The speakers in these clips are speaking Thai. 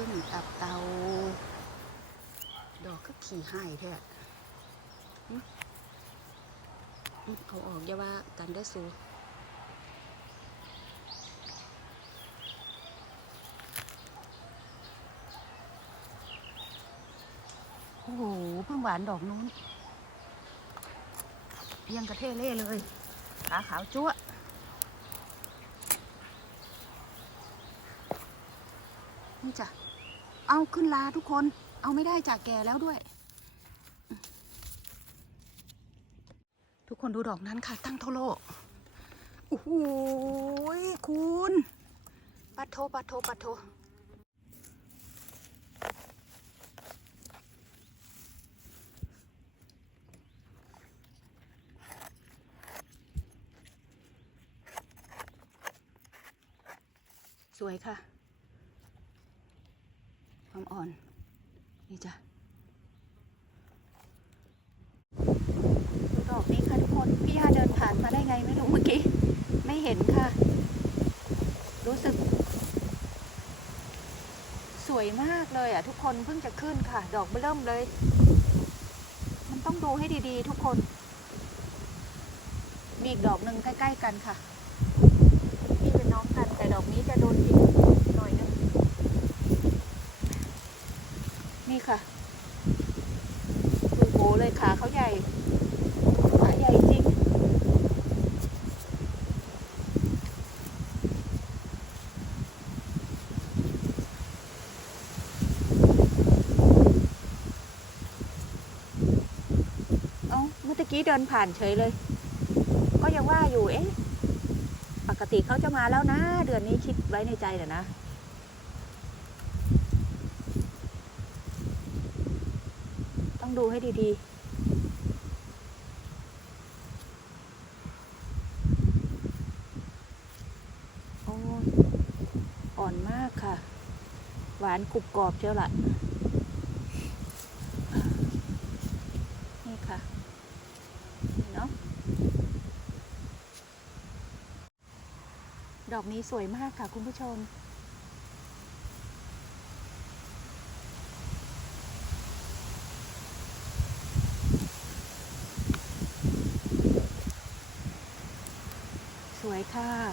ขึ้นตับเตา ดอกก็ขี่ให้แท้เอาออกอย่าว่ากันได้สูโอ้โหเพิ่งหวานดอกนู้นเพียงกระเทเล่เลยขาขาวจั๊วนี่จ้ะ เอาขึ้นลาทุกคน เอาไม่ได้จากแก่แล้วด้วย ทุกคนดูดอกนั้นค่ะ ตั้งเท่าโลโอ้โหยคุณปัดโทปัดโทปัดโทสวยค่ะ ความอ่อน นี่จ้ะดูดอกนี้ค่ะทุกคน พี่ยาเดินผ่านมาได้ไงไม่รู้เมื่อกี้ ไม่เห็นค่ะ รู้สึก สวยมากเลยอะทุกคนเพิ่งจะขึ้นค่ะ ดอกเริ่มเลย มันต้องดูให้ดีๆ ทุกคน มีอีกดอกหนึ่งใกล้ ๆ กันค่ะพี่เป็นน้องกันแต่ดอกนี้จะโดนยิงหน่อยนึง นี่ ค่ะดูโบเลยขาเขาใหญ่ขาใหญ่จริง เอ้าเมื่อกี้เดินผ่านเฉยเลย ก็ยังว่าอยู่เอ๊ะ ปกติเขาจะมาแล้วนะ เดือนนี้คิดไว้ในใจแต่นะ ต้อง ดูให้ดีๆอ่อนมากค่ะ หวานกรุบกรอบเชียล่ะนี่ค่ะนี่เนาะดอกนี้สวยมากค่ะคุณผู้ชม สวยค่ะ โอ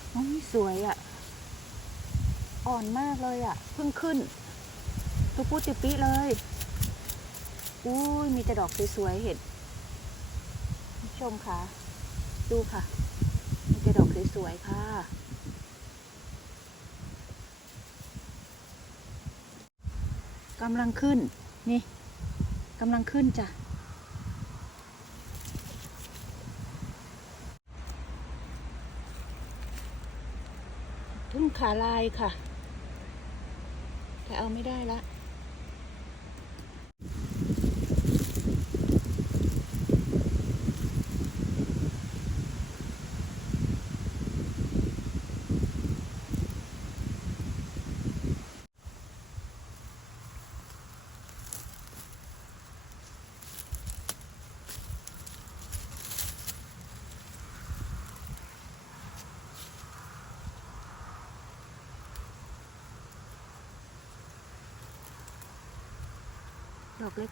้ย สวยอะ่ะ อ่อนมากเลยอะ่ะ เพิ่งขึ้นตุปุติปิเลย อุ้ยมีแต่ดอกสวยๆเห็นชมค่ะ ดูค่ะ มีแต่ดอกสวยๆค่ะ กำลังขึ้น นี่ กำลังขึ้นจ้ะ ขาลายค่ะ แต่เอาไม่ได้ละ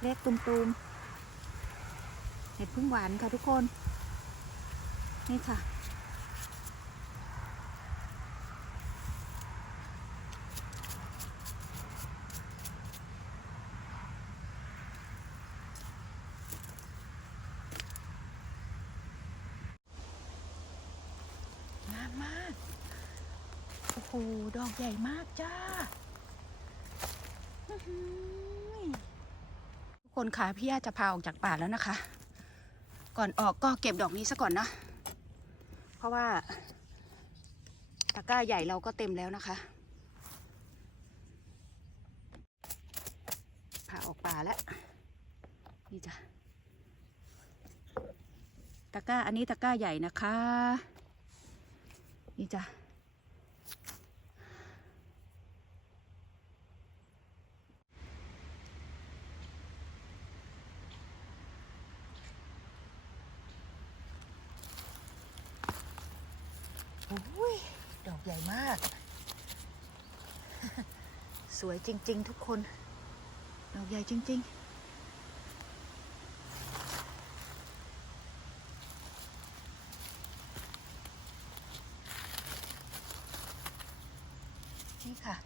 ล็กๆ ตุมๆ เห็ดพึ่งหวานค่ะทุกคน นี่ค่ะ งามมาก โอ้โห ดอกใหญ่มากจ้า คนคะพี่ย่าจะพาออกจากป่าแล้วนะคะ ก่อนออกก็เก็บดอกนี้ซะก่อนนะ เพราะว่าตะกร้าใหญ่เราก็เต็มแล้วนะคะพาออกป่าแล้วนี่จ้ะตะกร้าอันนี้ตะกร้าใหญ่นะคะ นี่จ้ะ อ้ยดอกใหญ่มาก สวยจริง ๆ ทุกคน ดอกใหญ่จริง ๆ นี่ค่ะ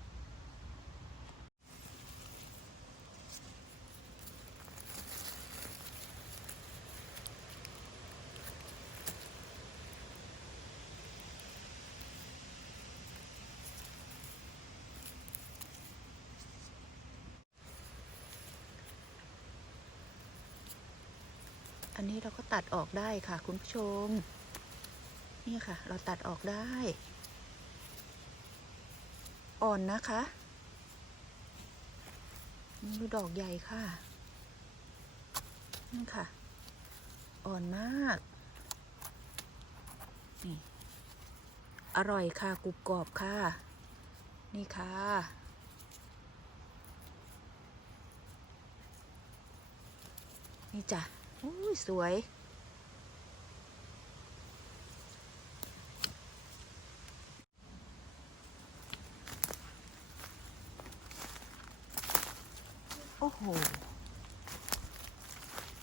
อันนี้เราก็ตัดออกได้ค่ะ คุณผู้ชม นี่ค่ะ เราตัดออกได้ อ่อนนะคะดูดอกใหญ่ค่ะนี่ค่ะ อ่อนมาก นี่ อร่อยค่ะกรุบกรอบค่ะ นี่ค่ะนี่จ้ะ อุ้ยสวย โอ้โห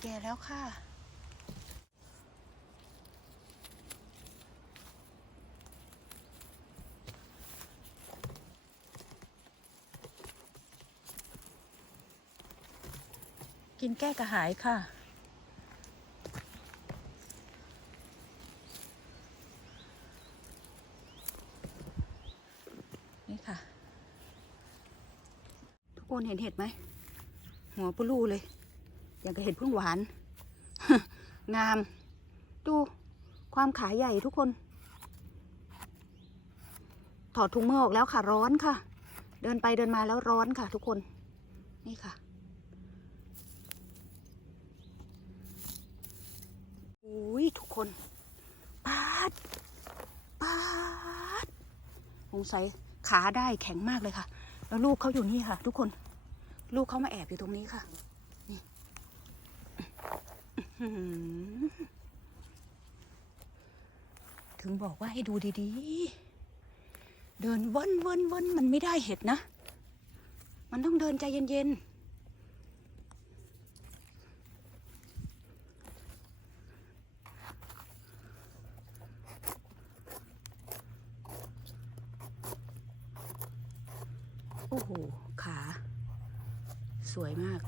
แก่แล้วค่ะกินแก้กระหายค่ะ นี่ค่ะ ทุก คนเห็นเห็ดไหม หัวปลูเลย อย่างกับเห็ดพึ่งหวาน งาม ดูความขาใหญ่ทุกคน ถอดถุงมือออกแล้วค่ะ ร้อนค่ะ เดินไปเดินมาแล้วร้อนค่ะ ทุกคน นี่ค่ะอุ้ยทุกคนปาดปาดสงสัยขาได้แข็งมากเลยค่ะ แล้วลูกเขาอยู่นี่ค่ะ ทุกคน ลูกเขามาแอบอยู่ตรงนี้ค่ะ นี่ถึงบอกว่าให้ดูดีๆ เดินวนวนวนมันไม่ได้เห็ดนะ มันต้องเดินใจเย็นๆ โอ้โห ขา สวยมาก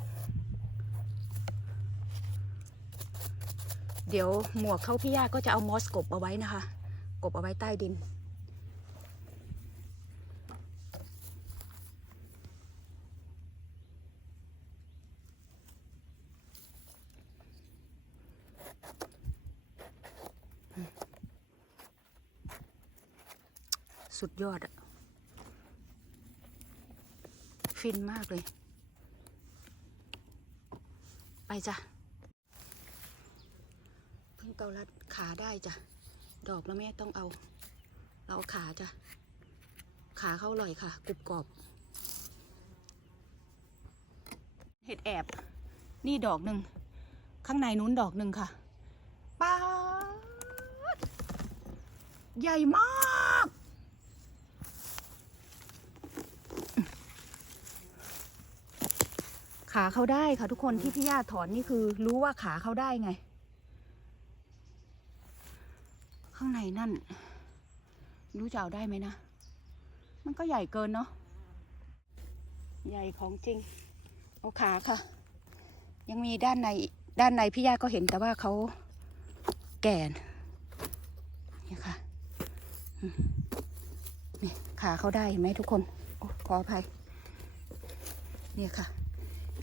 เดี๋ยวหมวกเขาพี่ย่าก็จะเอามอสกบเอาไว้นะคะ กบเอาไว้ใต้ดิน สุดยอดอะฟินมากเลย ไปจ้ะเพิ่งเกาลัดขาได้จ้ะดอกแล้วแม่ต้องเอา เราเอาขาจ้ะขาเขาอร่อยค่ะกรุบกรอบ เห็ดแอบนี่ดอกหนึ่งข้างในนู้นดอกหนึ่งค่ะป้าใหญ่มาก ขาเขาได้ค่ะทุกคนที่พี่ย่าถอนนี่คือ รู้ว่าขาเขาได้ไง ข้างในนั่น รู้จะเอาได้ไหมนะ มันก็ใหญ่เกินเนาะใหญ่ของจริงเอาขาค่ะ ยังมีด้านในด้านในพี่ย่าก็เห็นแต่ว่าเขาแก่นนี่ค่ะนี่ขาเขาได้เห็นไหมทุกคน ขออภัย เนี่ยค่ะ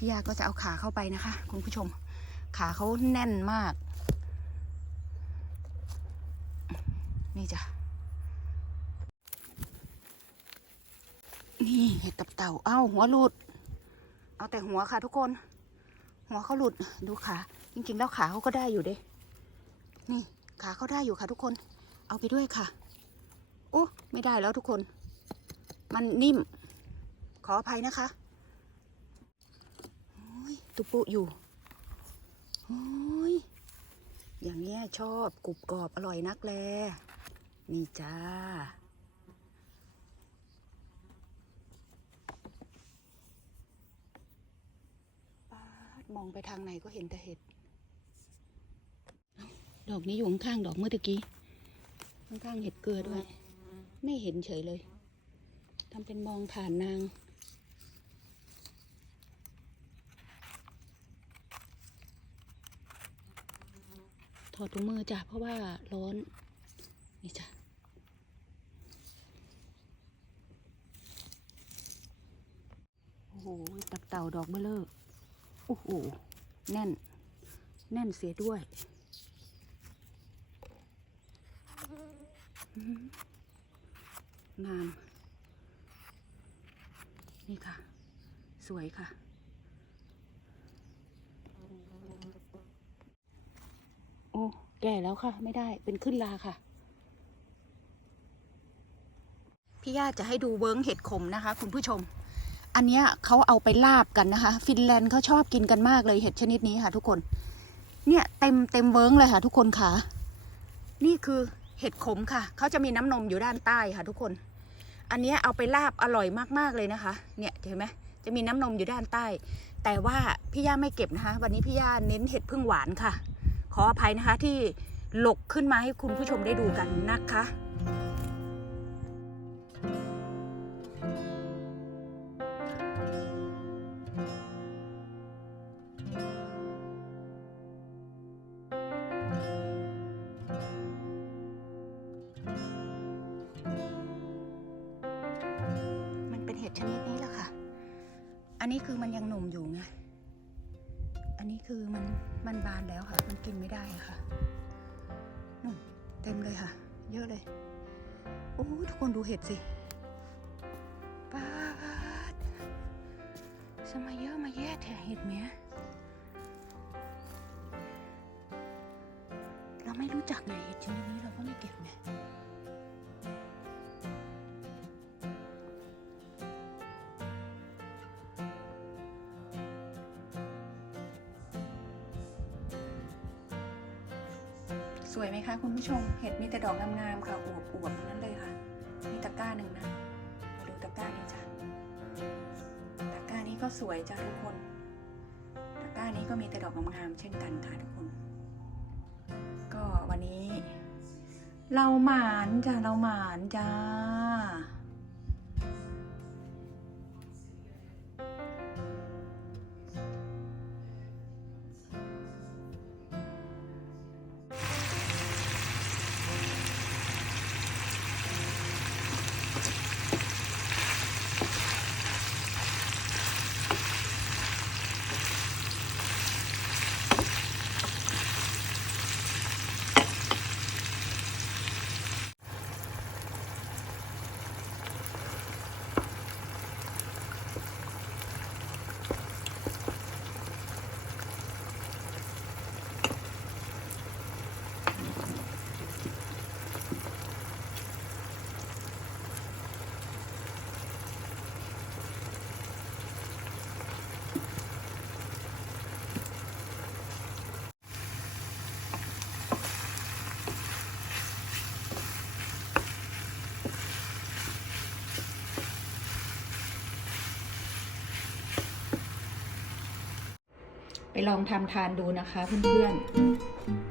พี่ยาก็จะเอาขาเข้าไปนะคะ คุณผู้ชม ขาเขาแน่นมาก นี่จ้ะ นี่เห็ดตับเต่า เอ้า หัวหลุด เอาแต่หัวค่ะทุกคน หัวเขาหลุด ดูขา จริงๆ แล้วขาเขาก็ได้อยู่เด้ นี่ ขาเขาได้อยู่ค่ะทุกคน เอาไปด้วยค่ะโอ้ไม่ได้แล้วทุกคน มันนิ่ม ขออภัยนะคะ ตุปุอยู่โอ้ยอย่างเงี้ยชอบกรุบกรอบอร่อยนักแลนี่จ้า ป๊าดมองไปทางไหนก็เห็นแต่เห็ดเอ้าดอกนี้อยู่ข้างๆดอกเมื่อตะกี้ ข้างๆเห็ดเกลือด้วย ไม่เห็นเฉยเลย ทำเป็นมองผ่านนาง ถอดถุงมือจ้ะเพราะว่าร้อนนี่จ้ะโอ้โหตับเต่าดอกเบลเลอร์โอ้โหแน่น แน่นเสียด้วยงาม นี่ค่ะ สวยค่ะ โอ้ แก่แล้วค่ะ ไม่ได้เป็นขึ้นลาค่ะ พี่ย่าจะให้ดูเวิ้งเห็ดขมนะคะ คุณผู้ชม อันเนี้ยเขาเอาไปลาบกันนะคะ ฟินแลนด์เขาชอบกินกันมากเลยเห็ดชนิดนี้ค่ะ ทุกคน เนี่ยเต็มเต็มเวิ้งเลยค่ะ ทุกคนค่ะ นี่คือเห็ดขมค่ะ เขาจะมีน้ำนมอยู่ด้านใต้ค่ะ ทุกคน อันนี้เอาไปลาบอร่อยมากๆเลยนะคะ เนี่ยเห็นไหมจะมีน้ำนมอยู่ด้านใต้ แต่ว่าพี่ย่าไม่เก็บนะคะ วันนี้พี่ย่าเน้นเห็ดพึ่งหวานค่ะ ขออภัยนะคะที่หลกขึ้นมาให้คุณผู้ชมได้ดูกันนะคะ สิปาดสมาเยอะมาแย่แถเห็ดเมียเราไม่รู้จักไงเห็ดชนิดนี้เราก็ไม่เก็บไงสวยไหมคะคุณผู้ชม เห็ดมีแต่ดอกงามๆค่ะอวบๆทั้งนั้นเลยค่ะ กร้าหนึ่งนะมาดูตะกร้านี้จ้ะตะกร้านี้ก็สวยจ้ะทุกคนตะกร้านี้ก็มีแต่ดอกงามๆเช่นกันค่ะทุกคน ก็วันนี้ เราหมานจ้ะเราหมานจ้า ลองทำทานดูนะคะเพื่อนๆ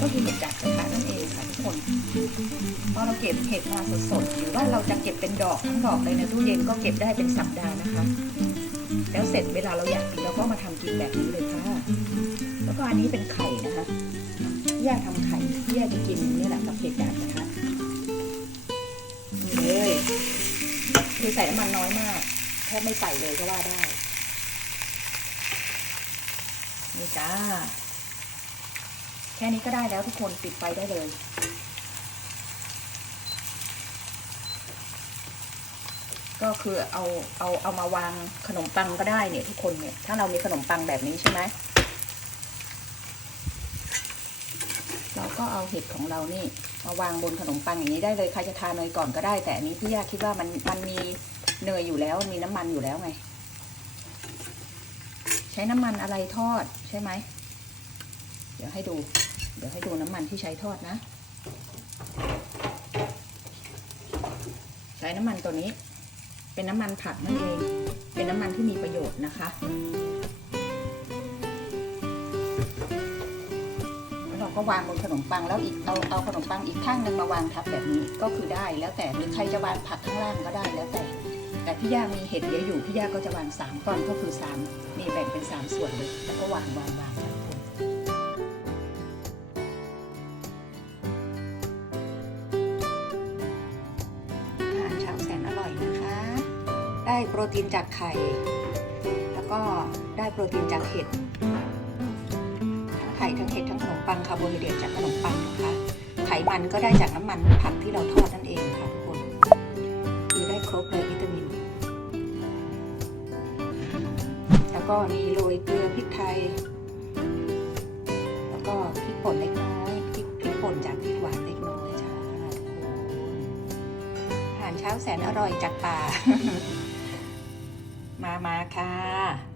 ก็คือเห็ดจากกระทะนั่นเองค่ะทุกคนพอเราเก็บเห็ดมาสดๆหรือว่าเราจะเก็บเป็นดอกทั้งดอกเลยในตู้เย็นก็เก็บได้เป็นสัปดาห์นะคะ แล้วเสร็จเวลาเราอยากกินเราก็มาทำกินแบบนี้เลยค่ะ แล้วก็อันนี้เป็นไข่นะคะย่าทำไข่ย่าจะกินนี่แหละกับเห็ดจากกระทะคือใส่น้ำมันน้อยมากแทบไม่ใส่เลยก็ว่าได้นี่จ้า แค่นี้ก็ได้แล้วทุกคนปิดไฟได้เลย ก็คือเอาเอาเอามาวางขนมปังก็ได้เนี่ยทุกคนเนี่ย ถ้าเรามีขนมปังแบบนี้ใช่ไหมเราก็เอาเห็ดของเรานี่มาวางบนขนมปังอย่างนี้ได้เลยใครจะทานเนยก่อนก็ได้ แต่อันนี้พี่ยาคิดว่ามันมันมีเนยอยู่แล้วมีน้ำมันอยู่แล้วไง ใช้น้ำมันอะไรทอดใช่ไหม เดี๋ยวให้ดู เดี๋ยวให้ดูน้ำมันที่ใช้ทอดนะ ใช้น้ำมันตัวนี้ เป็นน้ำมันผักนั่นเอง เป็นน้ำมันที่มีประโยชน์นะคะแล้วเราก็วางบนขนมปังแล้วอีกเอาเอาขนมปังอีกข้างหนึ่งมาวางทับแบบนี้ก็คือได้แล้วแต่หรือใครจะวางผักข้างล่างก็ได้แล้วแต่ แต่พี่ย่ามีเห็ดเยอะอยู่พี่ย่าก็จะวางสามก้อนก็คือสามนี่แบ่งเป็นสามส่วนเลยแล้วก็วางวางวาง ตีนจากไข่ แล้วก็ได้โปรตีนจากเห็ดทั้งไข่ทั้งเห็ดทั้งขนมปังคาร์โบไฮเดรตจากขนมปังนะคะไขมันก็ได้จากน้ำมันผักที่เราทอดนั่นเองค่ะทุกคนคือได้ครบเลยวิตามิน แล้วก็มีโรยเกลือพริกไทย แล้วก็พริกป่นเล็กน้อยพริกพริกป่นจากพริกหวานเล็กน้อยจ้าอาหารเช้าแสนอร่อยจากป่า มามาค่ะ